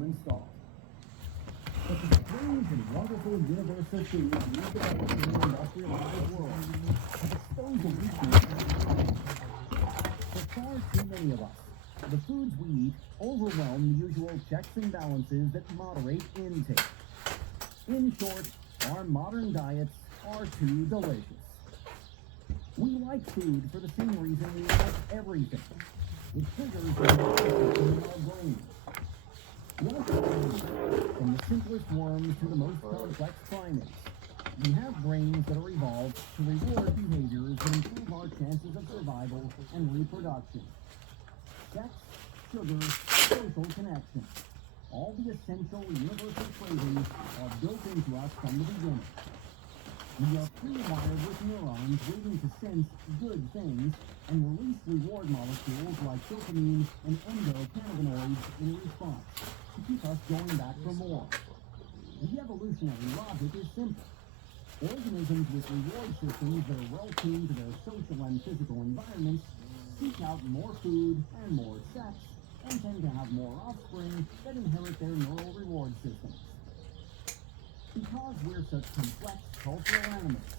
installed. But the strange and wonderful universal foods we develop in the industrialized world have exposed a weakness. For far too many of us, the foods we eat overwhelm the usual checks and balances that moderate intake. In short, our modern diets are too delicious. We like food for the same reason we like everything. It triggers the in our brains. From the simplest worms to the most complex primates, we have brains that are evolved to reward behaviors that improve our chances of survival and reproduction. Sex, sugar, social connection. All the essential universal cravings are built into us from the beginning. We are pre-wired with neurons waiting to sense good things and release reward molecules like dopamine and endocannabinoids in response to keep us going back for more. The evolutionary logic is simple. Organisms with reward systems that are well tuned to their social and physical environments seek out more food and more sex and tend to have more offspring that inherit their neural reward systems. Because we're such complex cultural animals,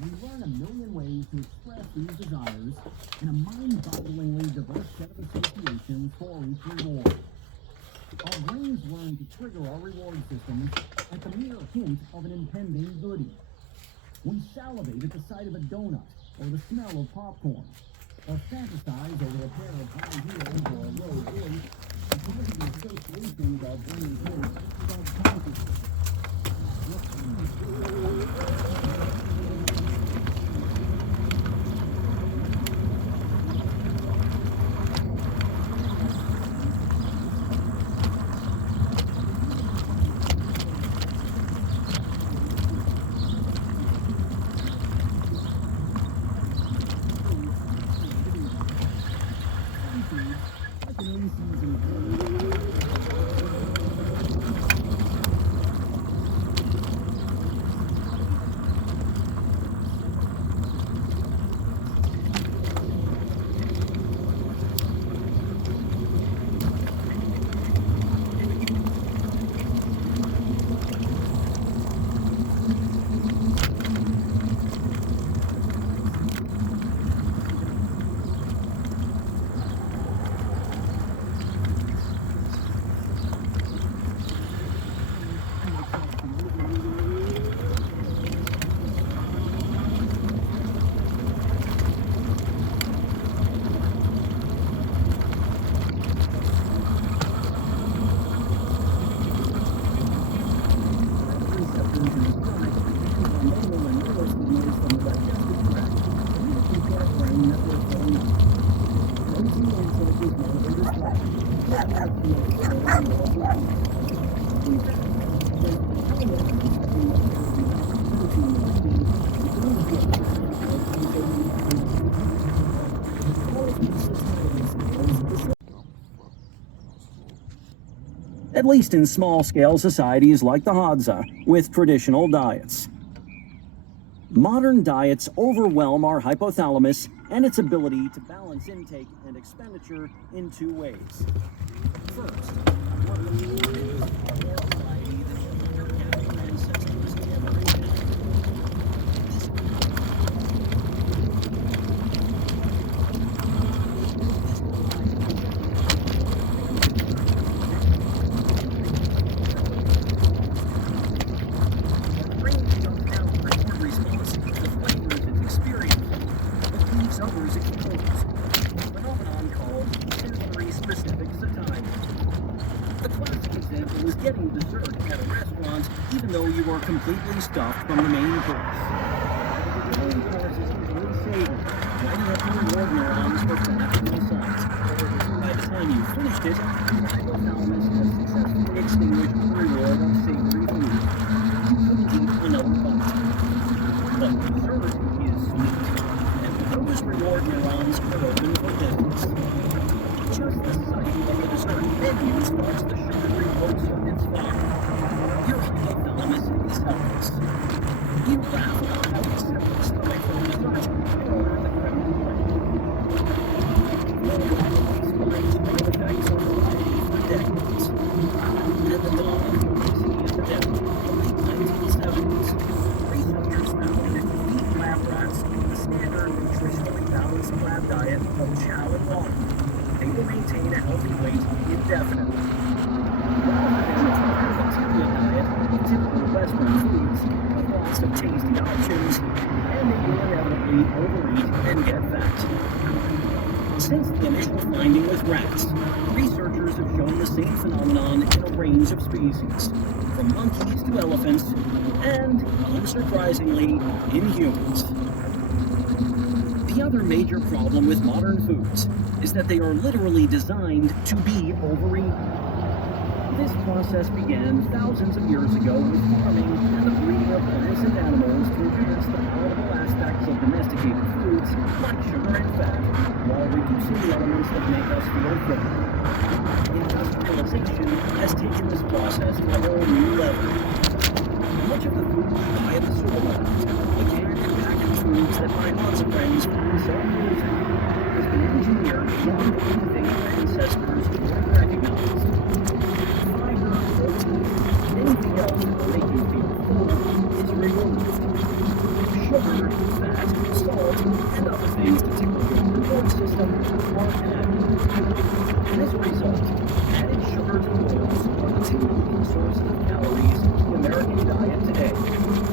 we learn a million ways to express these desires in a mind-bogglingly diverse set of associations for each reward. Our brains learn to trigger our reward systems at the mere hint of an impending goodie. We salivate at the sight of a donut or the smell of popcorn, or fantasize over a pair of high heels or a low voice because of the associations our brains make subconsciously. At least in small-scale societies like the Hadza, with traditional diets. Modern diets overwhelm our hypothalamus and its ability to balance intake and expenditure in two ways. First, completely stuffed from the main course. The main course is usually savory, lighting up your reward neurons for practical size. By the time you've finished it, your hypothalamus has successfully extinguished the reward of savory food. You couldn't eat another bite. But dessert is sweet, and those reward neurons are open for business. Just the sight of the dessert menu starts the sugar reward circuits firing. Your hypothalamus is helpless. You laugh about how it set the stomach for dessert in order to credit the money. These mind effects are alive for decades. to maintain a healthy weight indefinitely. Rather than a vegetarian diet of typical Western foods with lots of tasty options, and they will inevitably overeat and get fat. Since the initial finding was rats, researchers have shown the same phenomenon in a range of species, from monkeys to elephants, and, unsurprisingly, in humans. The other major problem with modern foods is that they are literally designed to be overeaten. This process began thousands of years ago with farming and the breeding of plants and animals to enhance the palatable aspects of domesticated foods like sugar and fat, while reducing the elements that make us feel full. Industrialization has taken this process to a whole new level. Much of the food we buy at the supermarket, the canned and packaged foods that my lots of friends find so amusing, has been engineered beyond anything our ancestors could have recognized. Anything else that will make you feel full is removed. Sugar, fat, salt, and other things to tickle your reward system are added. As a result, added sugars and oils are the two leading sources of calories in the American diet today,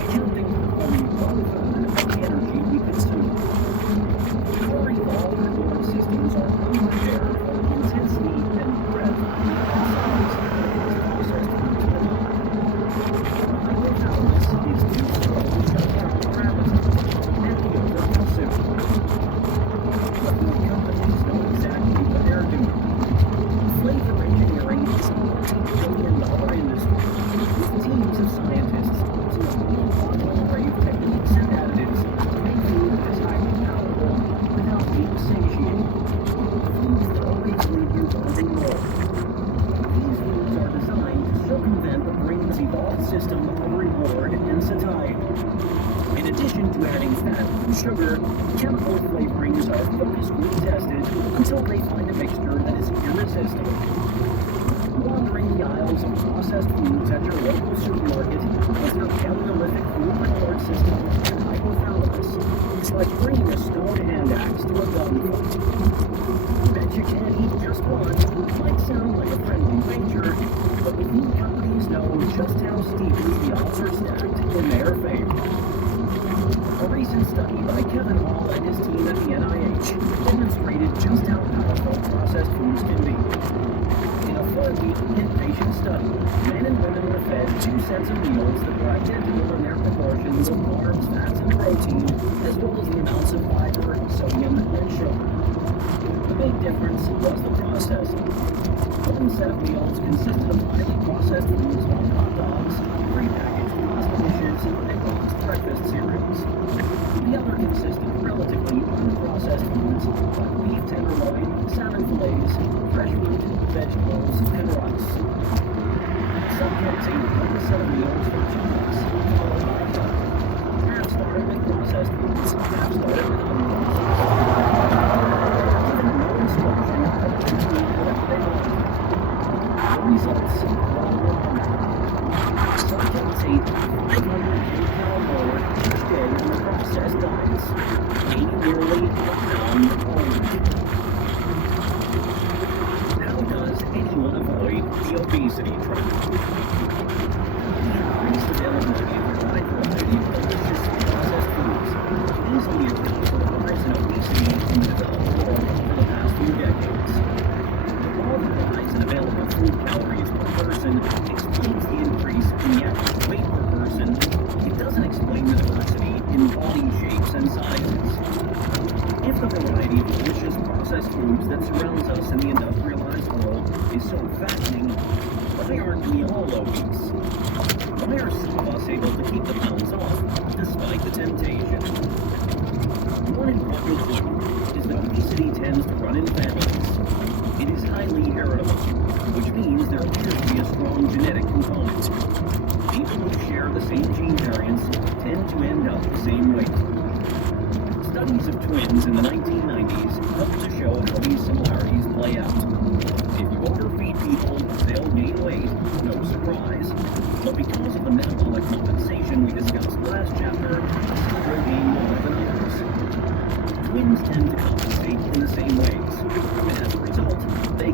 accounting for only 1/3 of the energy we consume. Our evolved reward systems are unprepared for the intensity and breadth of the size of these processed foods provide. Hypothalamus is too slow to shut down our appetite, and we overconsume. The food companies know exactly what they're doing. Flavor engineering is a multi-billion-dollar industry, with teams of scientists using a mind-boggling array of techniques and additives to make food that is highly palatable without being satiating. Foods that always leave you wanting more. These foods are designed to circumvent the brain's evolved system of reward and satiety. In addition to adding fat and sugar, chemical flavorings are focus-group tested until they find a mixture that is irresistible. Wandering the aisles of processed foods at your local supermarket with your Paleolithic food reward system and hypothalamus is like bringing a stone hand axe to a gunfight. Bet you can't eat just one might sound like a friendly wager, but the food companies know just how steeply the odds are stacked in their favor. A recent study by Kevin Hall and his team at the NIH demonstrated just how powerful processed foods can be. In a 4-week inpatient study, men and women were fed 2 sets of meals that were identical in their proportions of carbs, fats, and protein, as well as the amounts of fiber, sodium, and sugar. The big difference was the processing. One set of meals consisted of highly processed foods like hot dogs, prepackaged pasta dishes, and boxed breakfast cereals. The other consisted of relatively unprocessed foods like beef tenderloin, salmon fillets, fresh fruit, vegetables, and rice. Subjects ate one set of meals for 2 weeks, followed by another. Half started with processed foods, half started with unprocessed. Given no instruction on how to eat whatever they wanted. The results were remarkable. Subjects ate 500 kcal more each day in the processed diets, gaining nearly a pound a week. How does anyone avoid the obesity trap? The increased availability of a wide variety of delicious processed foods easily accounts for the rise in obesity in the developed world over the past few decades. While the rise in available food calories per person explains the increase in the average weight per person, it doesn't explain the diversity in body shapes and sizes. If the variety of delicious processed foods that surrounds us in the industrialized world is so fattening, why aren't we all obese? Why are some of us able to keep the pounds off despite the temptation? One important clue is that obesity tends to run in families. It is highly heritable, which means there appears to be a strong genetic component. People who share the same gene variants tend to end up the same weight. Studies of twins in the 1990s helped to show how these similarities play out. If you overfeed people, they'll gain weight, no surprise. But because of the metabolic compensation we discussed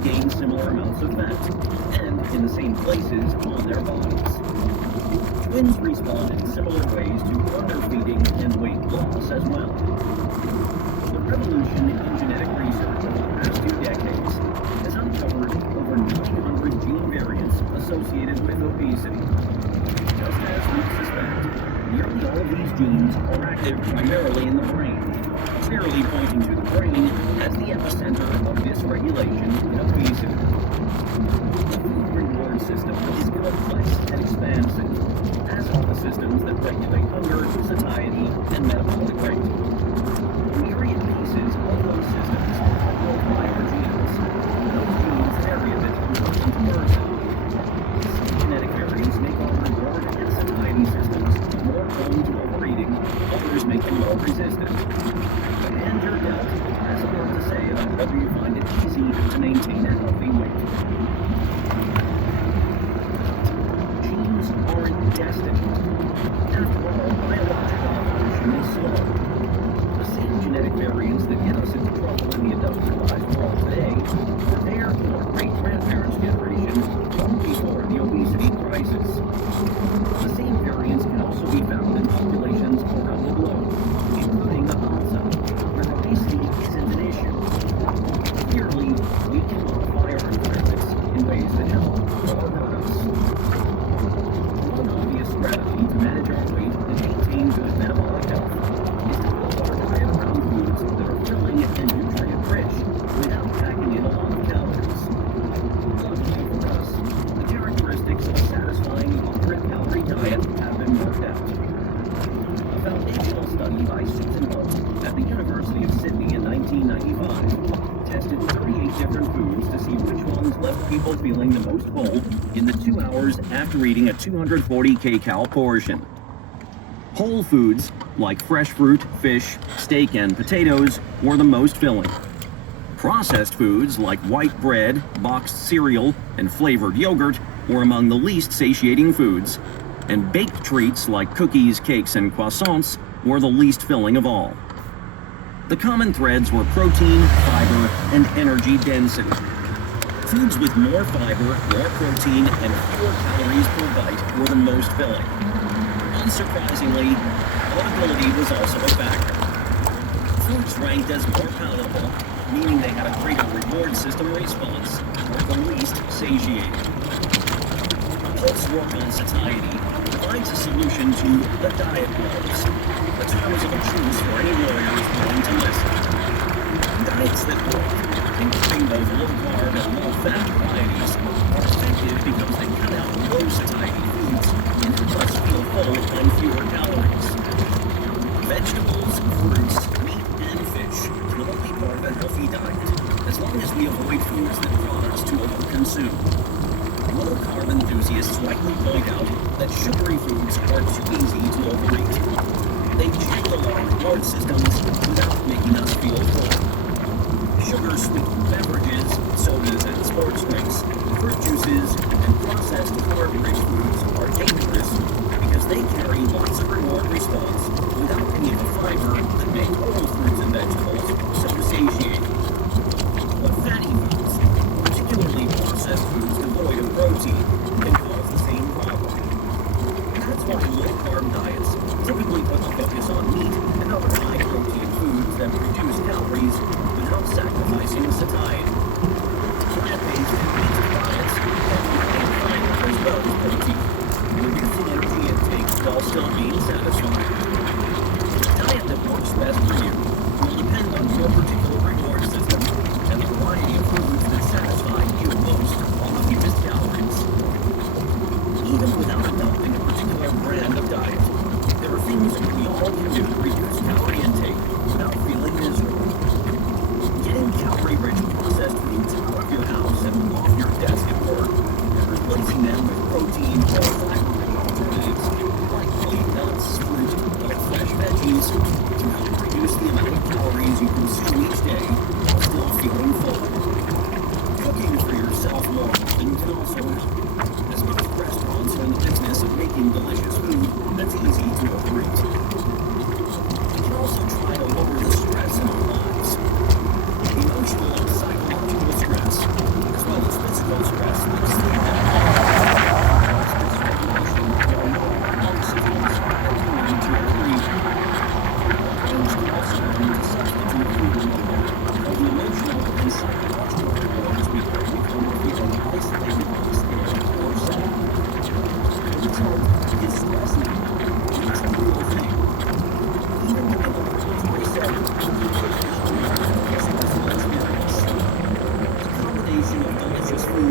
gain similar amounts of fat, and in the same places on their bodies. Twins respond in similar ways to underfeeding and weight loss as well. The revolution in genetic research over the past 2 decades has uncovered over 900 gene variants associated with obesity. Just as we suspect, nearly all of these genes are active primarily in the brain, clearly pointing to the brain as the epicenter of dysregulation in obesity. The food reward system is complex and expansive, as are the systems that regulate hunger, satiety, and metabolic rate. Myriad pieces of those systems are built by our genes. Those genes vary a bit from person to person. Some genetic variants make our reward and satiety systems more prone to overeating, others make them more resistant. The hand you're dealt has a lot to say about whether you find it easy to maintain a healthy weight. Genes aren't destiny. After all, biological evolution is slow. The same genetic variants that get us into trouble in the industrialized world today were there in our great-grandparents' generation long before the obesity crisis. The same variants can also be found in populations around the globe, including the Hansa, where obesity isn't an issue. Clearly, we can modify our environments in ways that help or hurt us. One obvious strategy to manage our weight and maintain good metabolic health is to build our diet around foods that are filling and nutrient-rich without packing in a lot of calories. Luckily for us, the characteristics of a satisfying moderate-calorie diet have been worked out. A foundational study by Susan Holt at the University of Sydney in 1995 tested 38 different foods to see which ones left people feeling the most full in the 2 hours after eating a 240 kcal portion. Whole foods, like fresh fruit, fish, steak, and potatoes, were the most filling. Processed foods, like white bread, boxed cereal, and flavored yogurt, were among the least satiating foods. And baked treats, like cookies, cakes, and croissants, were the least filling of all. The common threads were protein, fiber, and energy density. Foods with more fiber, more protein, and fewer calories per bite were the most filling. Unsurprisingly, palatability was also a factor. Foods ranked as more palatable, meaning they had a greater reward system response, were the least satiating. Holt's work on satiety provides a solution to the diet wars, the terms of a truce for any lawyers willing to listen. Diets that work, including both low-carb and low-fat varieties, are effective because they cut out low-satiety foods and help us feel full on fewer calories. Vegetables, fruits, meat, and fish will all be part of a healthy diet, as long as we avoid foods that prompt us to overconsume. Low-carb enthusiasts rightly point out that sugary foods are too easy to overeat. They jiggle our reward systems without making us feel full. Sugar-sweetened beverages, sodas and sports drinks, fruit juices, and processed carb-rich foods are dangerous because they carry lots of reward response without any of the fiber that make whole fruits and vegetables so satiating. But fatty foods, particularly processed foods devoid of protein, can cause the same problem. That's why low-carb diets typically put the focus on meat and other high-protein foods that reduce calories without sacrificing satiety. Plant-based and vegan diets can contain fiber as well as protein, reducing energy intake while still being satisfying. The diet that works best for you will depend on your particular reward system and the variety of foods that satisfy you most on the fewest calories. Even without adopting a particular brand of diet, there are things we all can do to reduce calorie intake without feeling miserable. Getting calorie-rich processed foods out of your house and off your desk at work, and replacing them with protein or fiber-rich alternatives like whole nuts, fruit, or fresh veggies to help reduce the amount of calories you consume each day while still feeling full. Cooking for yourself more often can also help, as most restaurants are in the business of making delicious food that's easy to overeat. We can also try to lower the stress in our lives. Emotional and psychological stress, as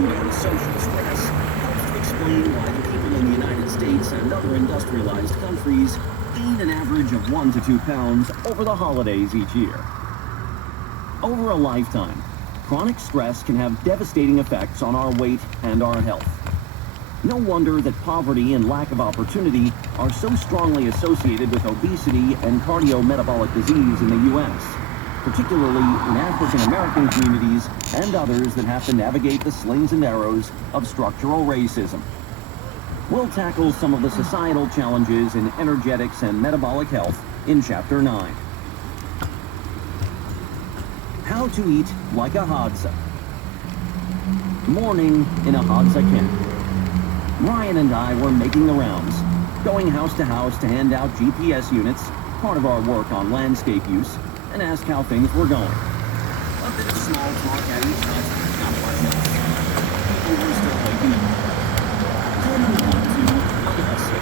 food and social stress helps to explain why the people in the United States and other industrialized countries gain an average of 1 to 2 pounds over the holidays each year. Over a lifetime, chronic stress can have devastating effects on our weight and our health. No wonder that poverty and lack of opportunity are so strongly associated with obesity and cardiometabolic disease in the U.S., particularly in African American communities and others that have to navigate the slings and arrows of structural racism. We'll tackle some of the societal challenges in energetics and metabolic health in Chapter 9. How to eat like a Hadza. Morning in a Hadza camp. Ryan and I were making the rounds, going house to house to hand out GPS units, part of our work on landscape use, and ask how things were going. A bit of small talk at each hut, not much else. People were still waking up. Then we got to Alhassa.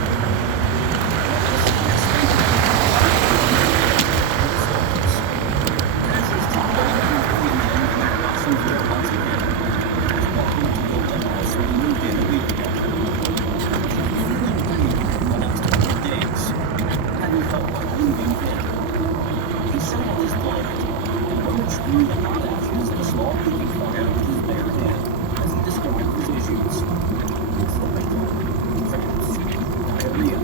As is typical, every man and their Russian here once again was walking to build a house we moved in a week ago. The last couple of days, hadn't felt like moving in. He sat on his blanket and rummaged through the hot ashes of a small cooking fire with his bare hand as he described his issues. Stomach cramps, diarrhea.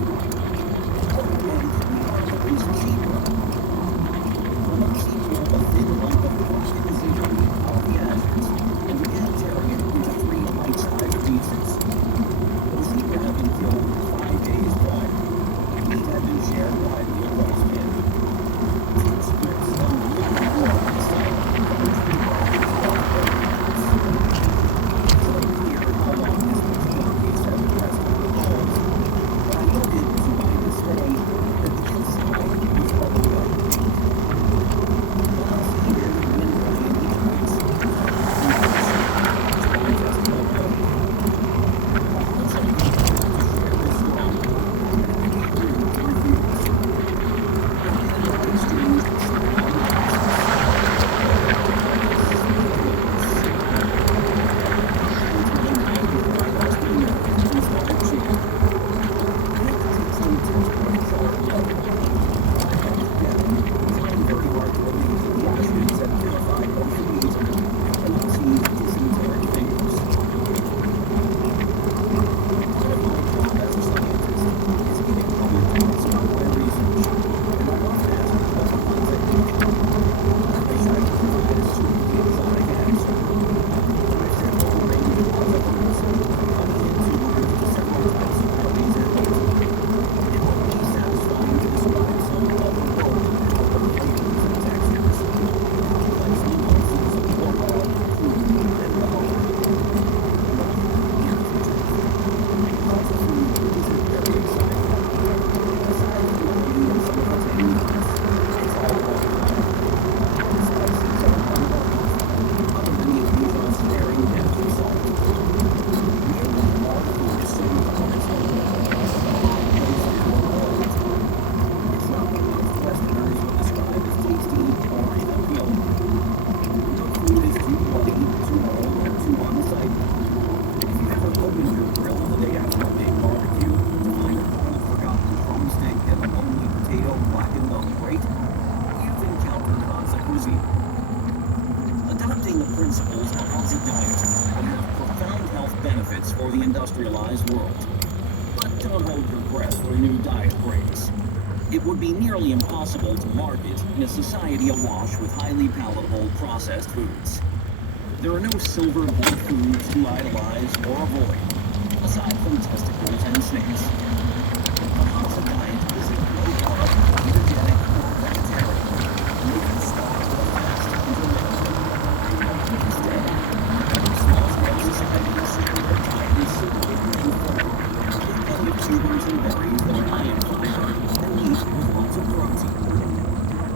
Oh, and we are the Prince Zebra. The monkey pulled a thin lump of crushed zebra meat out of the ashes and began tearing it into 3 bite-sized pieces. The zebra had been killed 5 days prior. Meat had been shared widely across Canada. Adopting the principles of a Hadza diet would have profound health benefits for the industrialized world. But don't hold your breath for a new diet craze. It would be nearly impossible to market in a society awash with highly palatable processed foods. There are no silver bullet foods to idolize or avoid, aside from testicles and snakes. A Hadza diet isn't low-carb, ketogenic, or vegetarian. They can start with a fast intermittent. Instead, every small-scale society is their diet is simply grain-forward, with plenty of tubers and berries that are high in fiber, and meat with lots of protein.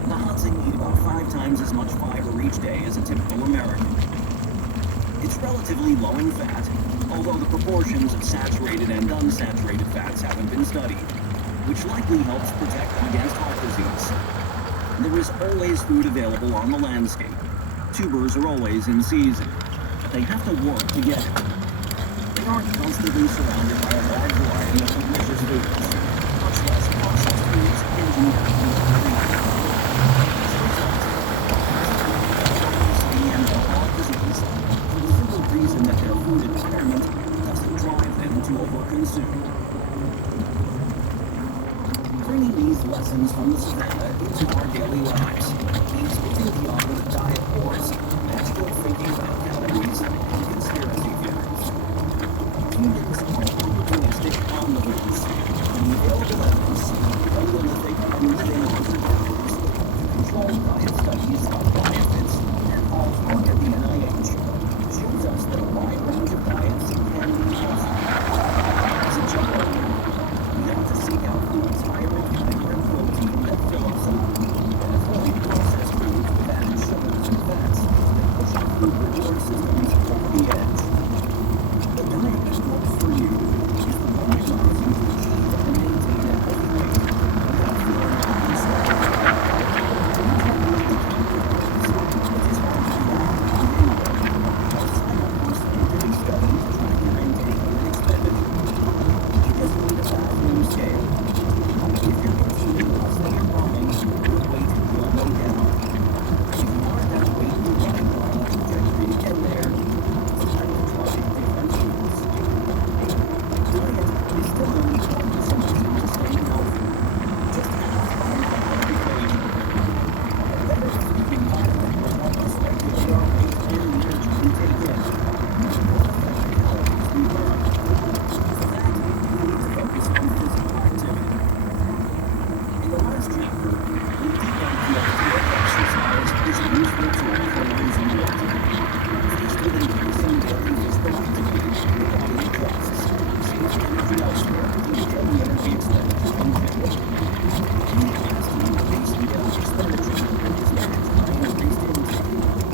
The Hadza eat about 5 times as much fiber each day as a typical American. It's relatively low in fat, although the proportions of saturated and unsaturated fats haven't been studied, which likely helps protect them against heart disease. There is always food available on the landscape. Tubers are always in season. they have to work together. They aren't constantly surrounded by a wide variety of delicious foods, much less processed foods engineered from obesity and metabolic disease for the simple reason that their food environment doesn't drive them to overconsume. Bringing these lessons from the savannah into our daily lives means moving beyond the diet wars and still thinking about calories and conspiracy theories. Humans are opportunistic omnivores, and the available evidence, other than that they become living entrepreneurs, to control diet studies like Dietfits and Allspark at the NIH, shows us that a wide range of diets can be possible. As a general rule, we have to seek out foods higher in fiber and protein that fill us up, and avoid processed foods with added sugars and fats that push our food reward systems over the edge. The diet that works for you is the one that allows you to achieve and maintain a healthy weight without feeling unsatisfied. It is hard to do that anyway, outside of constantly doing studies to track your intake and expenditure. It doesn't need a bathroom scale. If you're consuming less than you're burning, your weight will go down. If you are at that weight you're running on a trajectory to get there, it's time to try different foods. Diet is still only one solution to staying healthy. Just add carbohydrate equation. A better sleeping pattern will help us regulate our weight and the energy we take in. It will affect the calories we burn. For that, we need to focus on physical activity. In the last chapter, we debunked the idea that exercise is a useful tool for losing weight. Faced with increasing daily physical activity, the body adjusts, saves energy elsewhere, and daily energy expenditure in general. In the past, we increased daily expenditure and is managed by increased intake,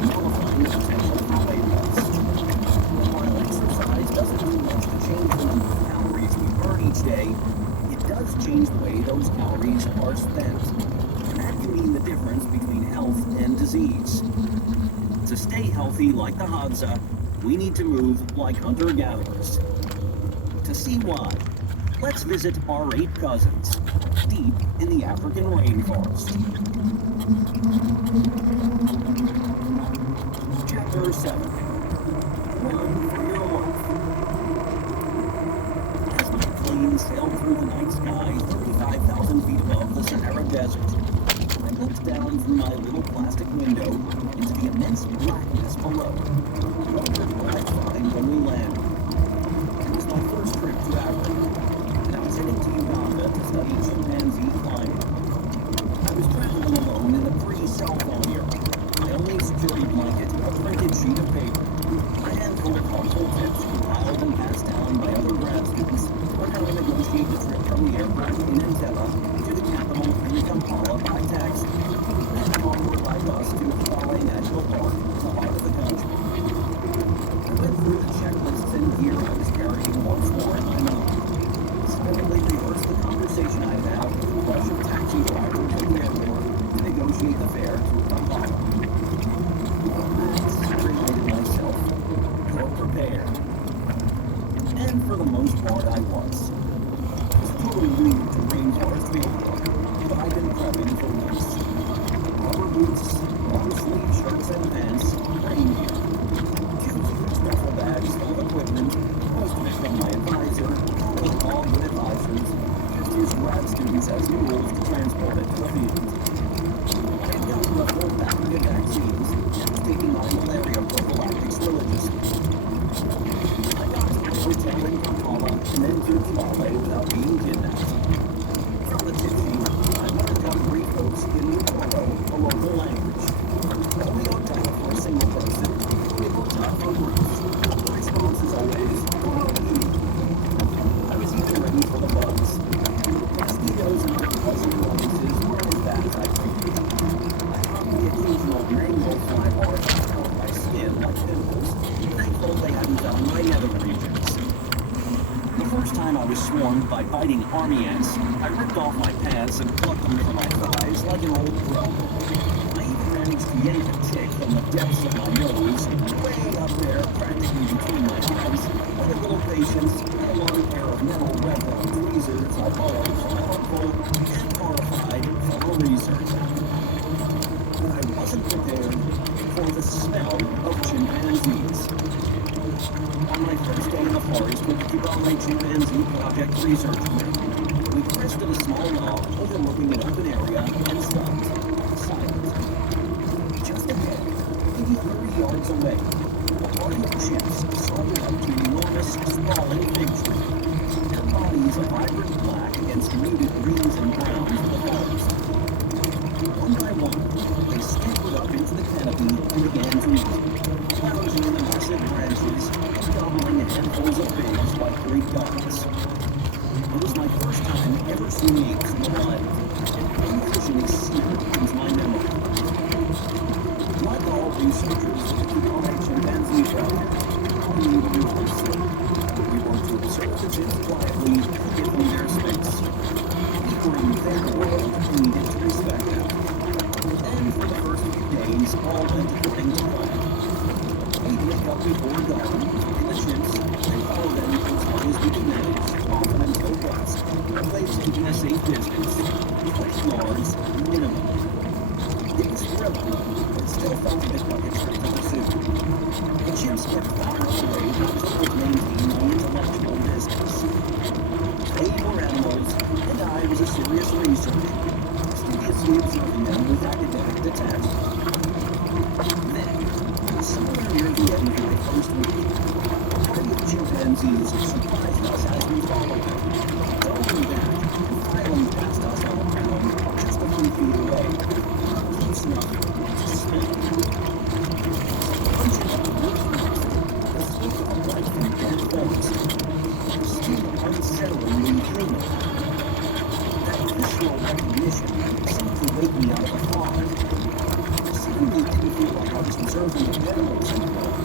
nullifying the potential for weight loss. And while exercise doesn't do much to change the number of calories we burn each day, it does change the way those calories are spent. And that can mean the difference between health and disease. To stay healthy like the Hadza, we need to move like hunter-gatherers. To see why, let's visit our 8 cousins, deep in the African rainforest. Chapter 7. Run for your life. As my plane sailed through the night sky 35,000 feet above the Sahara Desert, I looked down through my little plastic window into the immense blackness below, wondering what I'd find when we landed. It was my first trip to Africa, and I was heading to Uganda to study chimpanzee climbing. I was traveling alone in the pre-cell phone era. My only security blanket, a printed sheet of paper, a handful of helpful tips compiled and passed down by other grad students on how to negotiate the trip from the airport in Entebbe to the capital in Kampala by taxi, and onward by bus to Mbale National Park, the heart of the country. I went through the checklists and gear I was carrying once more in my mind. Silently rehearsed the conversation I'd have with a rush of taxi drivers at the airport to negotiate the fare to Kampala. I reminded myself, you're prepared. And for the most part, I was. I was totally new to rainforest fieldwork, but I'd been prepping for weeks. Rubber boots, long-sleeve shirts and pants, rain gear. 2 huge duffel bags full of equipment, most of it from my advisor, all good advisors, used his grad students as mules to transport it to the field. I had gotten a full package of vaccines and was taking my malaria prophylactics religiously. I got to my hotel in Kampala and then to Mbale without being kidnapped. From the tip sheet, I learned how to read folks in Lutoro, a local language. Oleota for a single person, Oleota for groups. The response is always, Oroki. I was even ready for the bugs. Mosquitoes and other pleasant illnesses weren't as bad as I figured. I found the occasional mango fly bars out my skin like pimples, thankful they hadn't done my nether regions. The first time I was swarmed by biting army ants, I ripped off my pants and plucked them from my thighs like an old pro. I even ran managed to yank a tick from the depths of my nose, way up there, practically between my eyes. With a little patience and a long pair of metal Revlon tweezers I borrowed from my uncle and horrified fellow researcher. But I wasn't prepared for the smell of chimpanzees. On my first day in the forest with the Kibale Chimpanzee Project Research Group, we crested a small log overlooking an open area and stopped, silent. Just ahead, maybe 30 yards away, a party of chimps sauntered up to an enormous, sprawling fig tree, their bodies a vibrant black against muted greens and browns of the forest. One by one, they scampered up into the canopy and began to eat, lounging in the massive branches and gobbling handfuls of figs like Greek gods. It was my first time ever seeing apes in the wild, and one vision is seared into my memory. Like all researchers with the Kibale Chimpanzee Project, all we were doing so. We were to observe the chimps quietly and give them their space. We were in their world and needed to respect them. And for the first few days, all went according to plan. We'd wake up before dawn, in the chimps, and follow them as long as we could manage, often until dusk, always keeping a safe distance, 20 yards minimum. It was thrilling, but still felt a bit like a trip to the zoo. The chimps kept far enough away not to both maintain my intellectual distance. They were animals, and I was a serious researcher, studiously observing them with academic detachment. Then, somewhere near the end of my first week, a party of chimpanzees surprised us as we followed them, doubling back and filing past us on the ground just a few feet away, close enough to smell. Punching up the wood the smoke of life in dead forest, still unsettlingly human. That visceral recognition seemed to wake me out of a fog. Suddenly it didn't feel like I was observing animals anymore.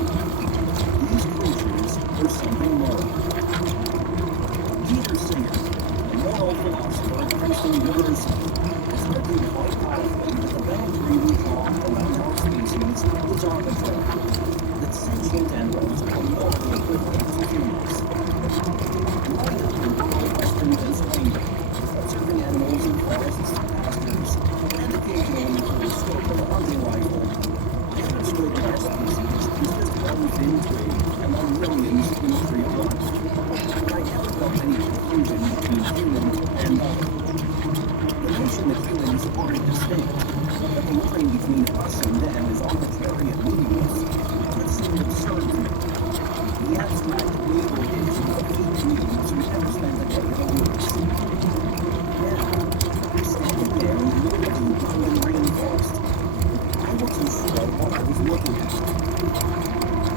These creatures were something more. Peter Singer, a moral philosopher at Princeton University, has argued quite powerfully that the boundary we draw around our species is arbitrary, that sentient animals are morally equivalent to humans. Growing up in rural western Pennsylvania, observing animals in forests and pastures, and occasionally through the scope of a hunting rifle, I understood that our species is just one thin twig among millions in the tree of life. But I never felt any confusion between human and other. The notion that humans aren't distinct, that the line between us and them is arbitrary and meaningless, would seem absurd to me. The abstract legalization of eight beings who never spent a day in the woods. Now, standing there in the middle of the London rainforest, I wasn't sure what I was looking at.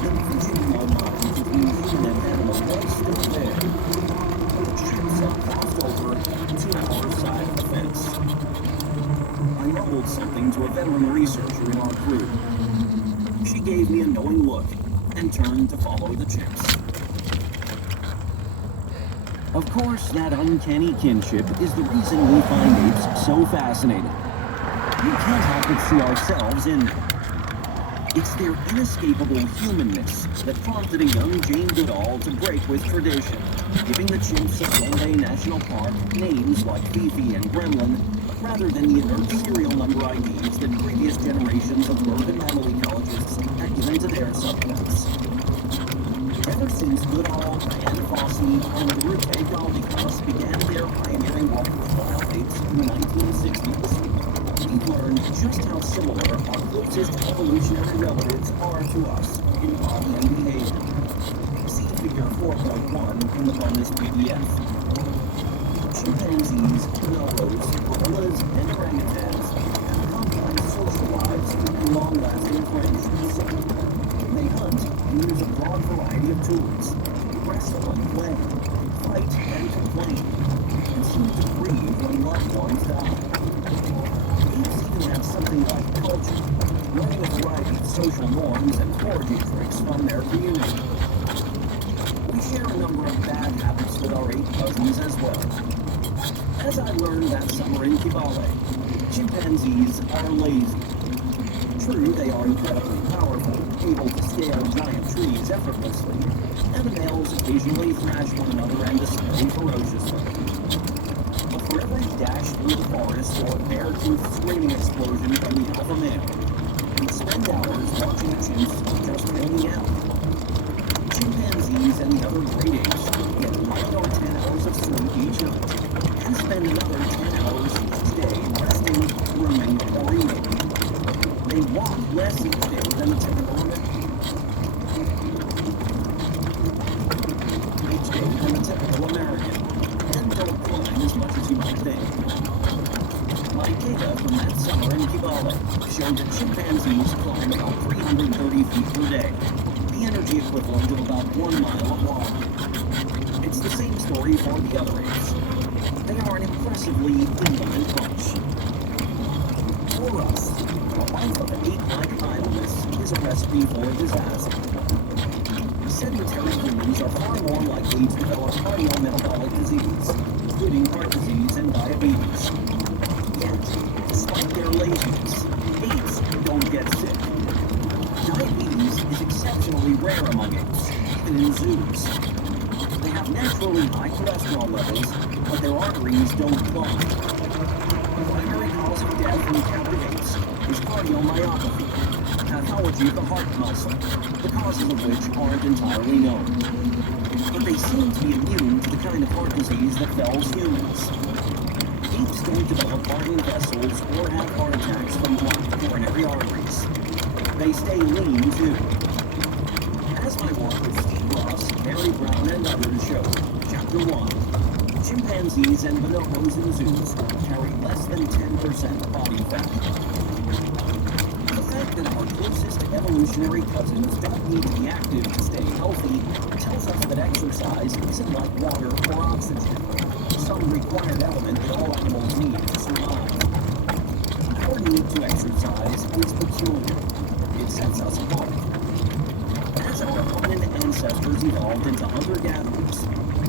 The vision in my mind between human and animal was still there, but the chimps had crossed over to our side of the fence. I mumbled something to a veteran researcher in our group. She gave me a knowing look and turned to follow the chimps. Of course, that uncanny kinship is the reason we find apes so fascinating. We can't help but see ourselves in them. It's their inescapable humanness that prompted a young Jane Goodall to break with tradition, giving the chimps of Glenveigh National Park names like Fifi and Gremlin, rather than the inert serial number IDs that previous generations of bird and mammal ecologists had given to their subjects. Ever since Goodall, Anne Fossey, and Rute Galdikas began their pioneering work with wild apes in the 1960s, we've learned just how similar our closest evolutionary relatives are to us in body and behavior. See figure 4.1 in the bonus PDF. Chimpanzees, bonobos, gorillas, and orangutans have complex social lives and long-lasting friendships. They hunt and use a broad variety of tools, wrestle and play, fight and complain, and seem to grieve when loved ones die. Apes even have something like culture, learning a variety of social norms and foraging tricks from their community. We share a number of bad habits with our ape cousins as well. As I learned that summer in Kibale, chimpanzees are lazy. True, they are incredibly powerful, able to scale giant trees effortlessly, and the males occasionally thrash one another and display ferociously. But for every dash through the forest or bear-toothed screaming explosion from the alpha male, we spend hours watching the chimps just hanging out. Chimpanzees and the other great apes get 9 or 10 hours of sleep each night, and spend another 10 hours each day resting, grooming, or eating. They walk less each day than the typical American. And don't climb as much as you might think. My data from that summer in Kibale showed that chimpanzees climb about 330 feet per day, the energy equivalent of about 1 mile of walk. It's the same story for the other apes. They are an impressively indolent bunch. For us, a life of ape-like idleness is a recipe for disaster. Sedentary humans are far more likely to develop cardiometabolic disease, including heart disease and diabetes. Yet, despite their laziness, apes don't get sick. Diabetes is exceptionally rare among apes, even in zoos. They have naturally high cholesterol levels, but their arteries don't clog. The primary cause of death in captive apes is cardiomyopathy, pathology of the heart muscle, the causes of which aren't entirely known. But they seem to be immune to the kind of heart disease that fells humans. Apes don't develop hardened vessels or have heart attacks from blocked coronary arteries. They stay lean, too. As my work with Steve Ross, Mary Brown, and others show, Chapter 1, chimpanzees and bonobos in zoos carry less than 10% body fat. The fact that our closest evolutionary cousins don't need to be active to stay healthy tells us that exercise isn't like water or oxygen, some required element that all animals need to survive. Our need to exercise is peculiar. It sets us apart. As our hominin ancestors evolved into hunter-gatherers,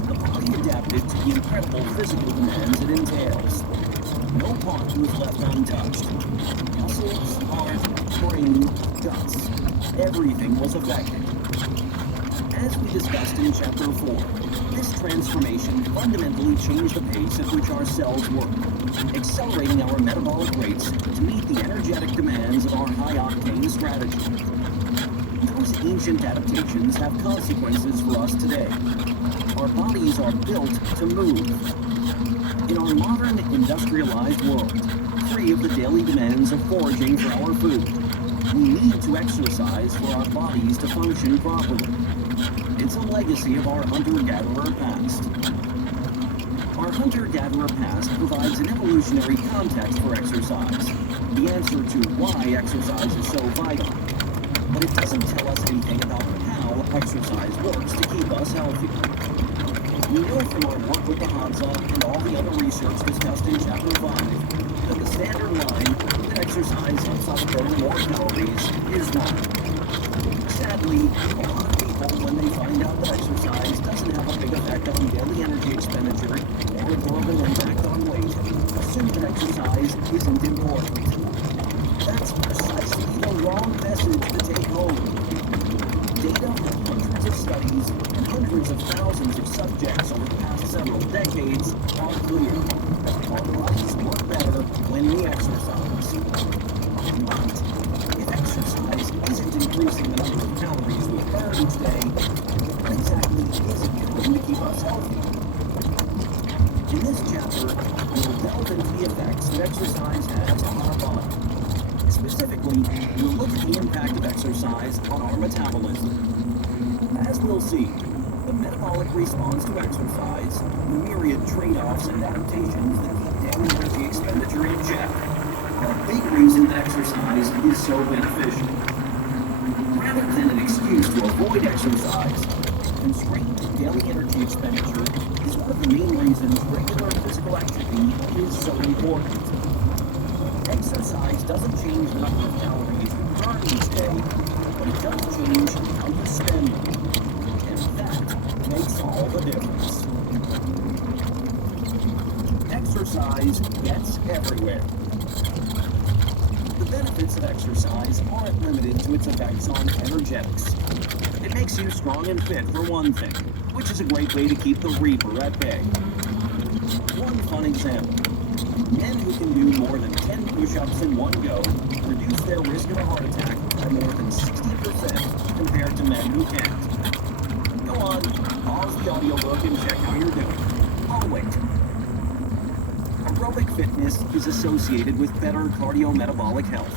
the body adapted to the incredible physical demands it entails. No part was left untouched. Muscles, heart, brain, guts, everything was affected. As we discussed in Chapter 4, this transformation fundamentally changed the pace at which our cells work, accelerating our metabolic rates to meet the energetic demands of our high-octane strategy. Those ancient adaptations have consequences for us today. Our bodies are built to move. In our modern, industrialized world, free of the daily demands of foraging for our food, we need to exercise for our bodies to function properly. It's a legacy of our hunter-gatherer past. Our hunter-gatherer past provides an evolutionary context for exercise, the answer to why exercise is so vital. But it doesn't tell us anything about how exercise works to keep us healthy. We know from our work with the Hadza and all the other research discussed in Chapter 5 that the standard line that exercise helps us burn more calories is wrong. Sadly, a lot of people, when they find out that exercise doesn't have a big effect on daily energy expenditure or a durable impact on weight, assume that exercise isn't important. That's precisely the wrong message to take home. Data from hundreds of studies and hundreds of thousands of subjects over the past several decades are clear. Our bodies work better when we exercise. But if exercise isn't increasing the number of calories we burn each day, what exactly is it doing to keep us healthy? In this chapter, we'll delve into the effects that exercise has on our body. Specifically, we'll look at the impact of exercise on our metabolism. As we'll see, the metabolic response to exercise, the myriad trade-offs and adaptations that keep daily energy expenditure in check, are a big reason that exercise is so beneficial. Rather than an excuse to avoid exercise, constrained daily energy expenditure is one of the main reasons regular physical activity is so important. Exercise doesn't change the number of calories you burn each day, but it does change how you spend them. And that makes all the difference. Exercise gets everywhere. The The benefits of exercise aren't limited to its effects on energetics. It makes you strong and fit for one thing, which is a great way to keep the Reaper at bay. One fun example. Men who can do more than 10 push-ups in one go reduce their risk of a heart attack by more than 60% compared to men who can't. Go on, pause the audiobook and check how you're doing. I'll wait. Aerobic fitness is associated with better cardiometabolic health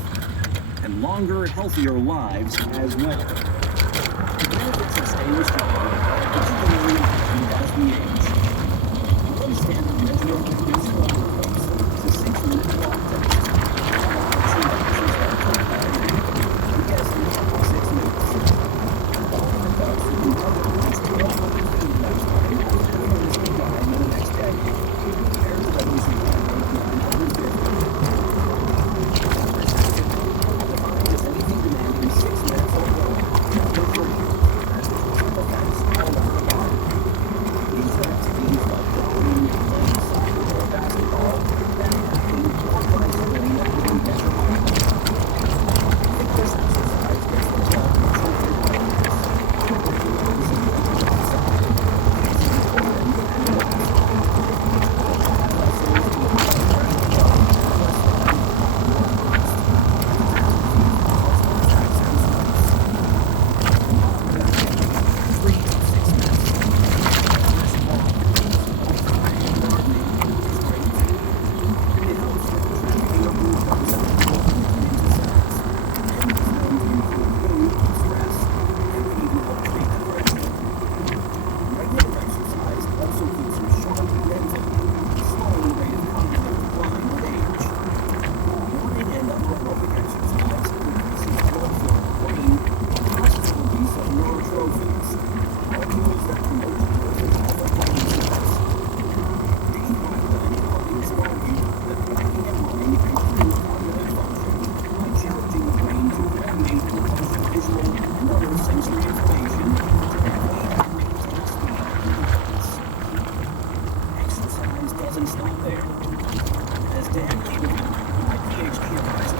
and longer, healthier lives as well. The benefits of staying strong are particularly important as we age. One standard measure of fitness for older folks is a 6-minute walk test. Yes, it's 6 minutes. Older folks who can cover at least 100 feet that time will notice a decline in the next decade. Compared to those who can make 950. Defined as anything demanding 6 minutes or more, for free, as the effects all over the body. These are activities like jogging, playing soccer or basketball, backpacking, or bicycling that will get your heart rate. Fitness exercise gets the blood pushing through your veins, breaking lungs and making it outside. It's important and it lasts. Lessons to a blood pressure low, less fun, more cost. Exercise doesn't stop there. As Dan Lieberman, my PhD advisor,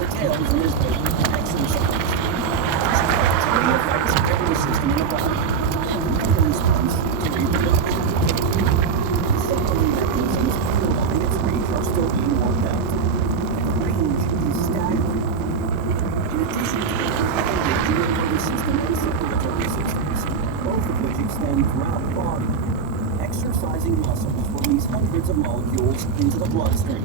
details in his book, Exercise. Activity affects every system in the body, and the response to reproduction. Several mechanisms underlying its reach are still being worked out. The range is staggering. In addition to the nervous system and circulatory systems, both of which extend throughout the body, exercising muscles release hundreds of molecules into the bloodstream.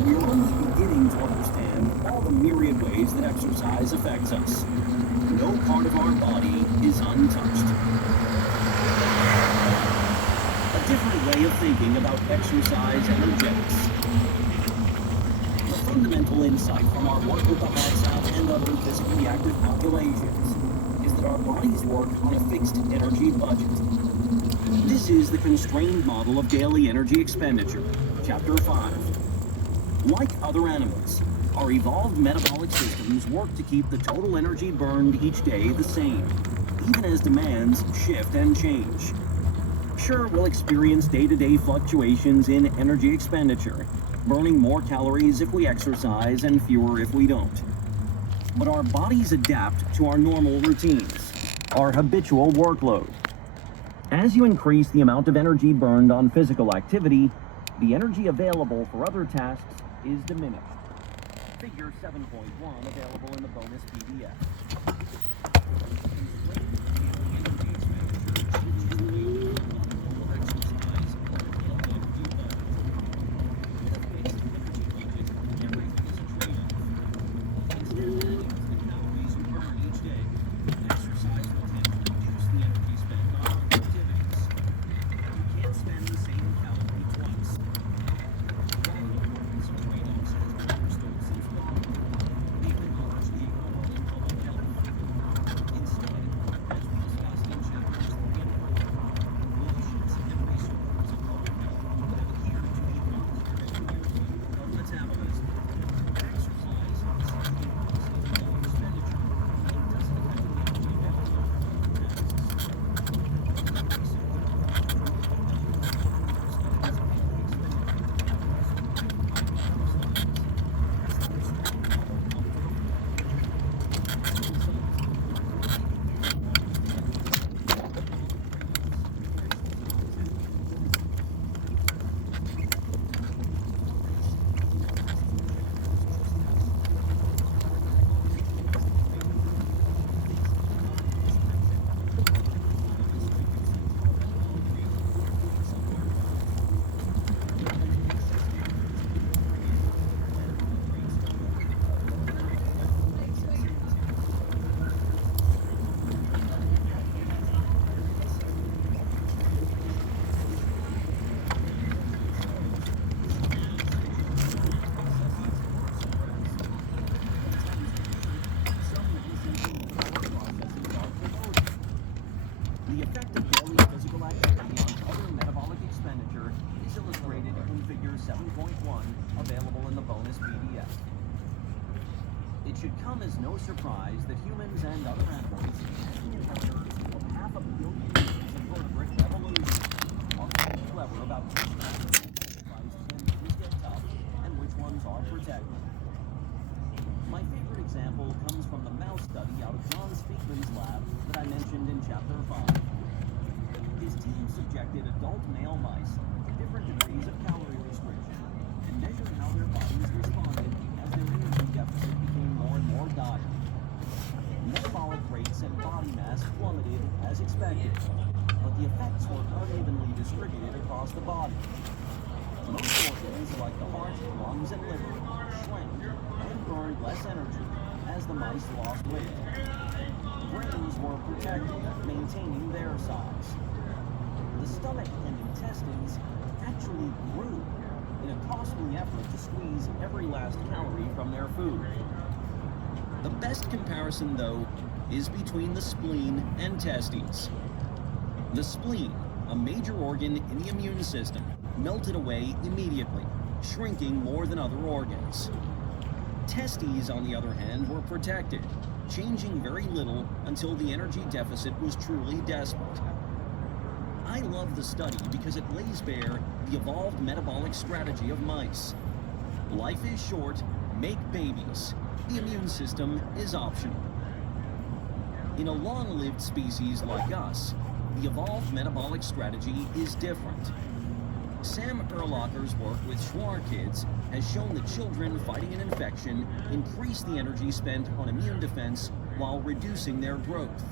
We are only beginning to understand all the myriad ways that exercise affects us. No part of our body is untouched. A different way of thinking about exercise energetics. The fundamental insight from our work with the HOTSAT and other physically active populations is that our bodies work on a fixed energy budget. This is the constrained model of daily energy expenditure, Chapter 5. Like other animals, our evolved metabolic systems work to keep the total energy burned each day the same, even as demands shift and change. Sure, we'll experience day-to-day fluctuations in energy expenditure, burning more calories if we exercise and fewer if we don't. But our bodies adapt to our normal routines, our habitual workload. As you increase the amount of energy burned on physical activity, the energy available for other tasks is diminished. Figure 7.1 available in the bonus PDF. Instead, The effect of daily physical activity on other metabolic expenditure is illustrated in Figure 7.1, available in the bonus PDF. It should come as no surprise that humans and other animals, the inheritors of 500 million years of vertebrate evolution, are quite clever about which kinds of things get tough and which ones are protected. My favorite example comes from the mouse study out of John Speakman's lab that I mentioned in Chapter 5. His team subjected adult male mice to different degrees of calorie restriction and measured how their bodies responded as their energy deficit became more and more dire. Metabolic rates and body mass plummeted as expected, but the effects were unevenly distributed across the body. Most organs, like the heart, lungs, and liver, shrank and burned less energy as the mice lost weight. Brains were protected, maintaining their size. The stomach and intestines actually grew in a costly effort to squeeze every last calorie from their food. The best comparison, though, is between the spleen and testes. The spleen, a major organ in the immune system, melted away immediately, shrinking more than other organs. Testes, on the other hand, were protected, changing very little until the energy deficit was truly desperate. I love the study because it lays bare the evolved metabolic strategy of mice. Life is short, make babies. The immune system is optional. In a long-lived species like us, the evolved metabolic strategy is different. Sam Erlacher's work with Schwarr kids has shown that children fighting an infection increase the energy spent on immune defense while reducing their growth.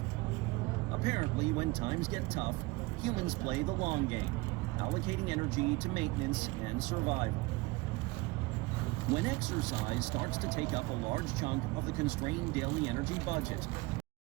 Apparently, when times get tough, humans play the long game, allocating energy to maintenance and survival. When exercise starts to take up a large chunk of the constrained daily energy budget,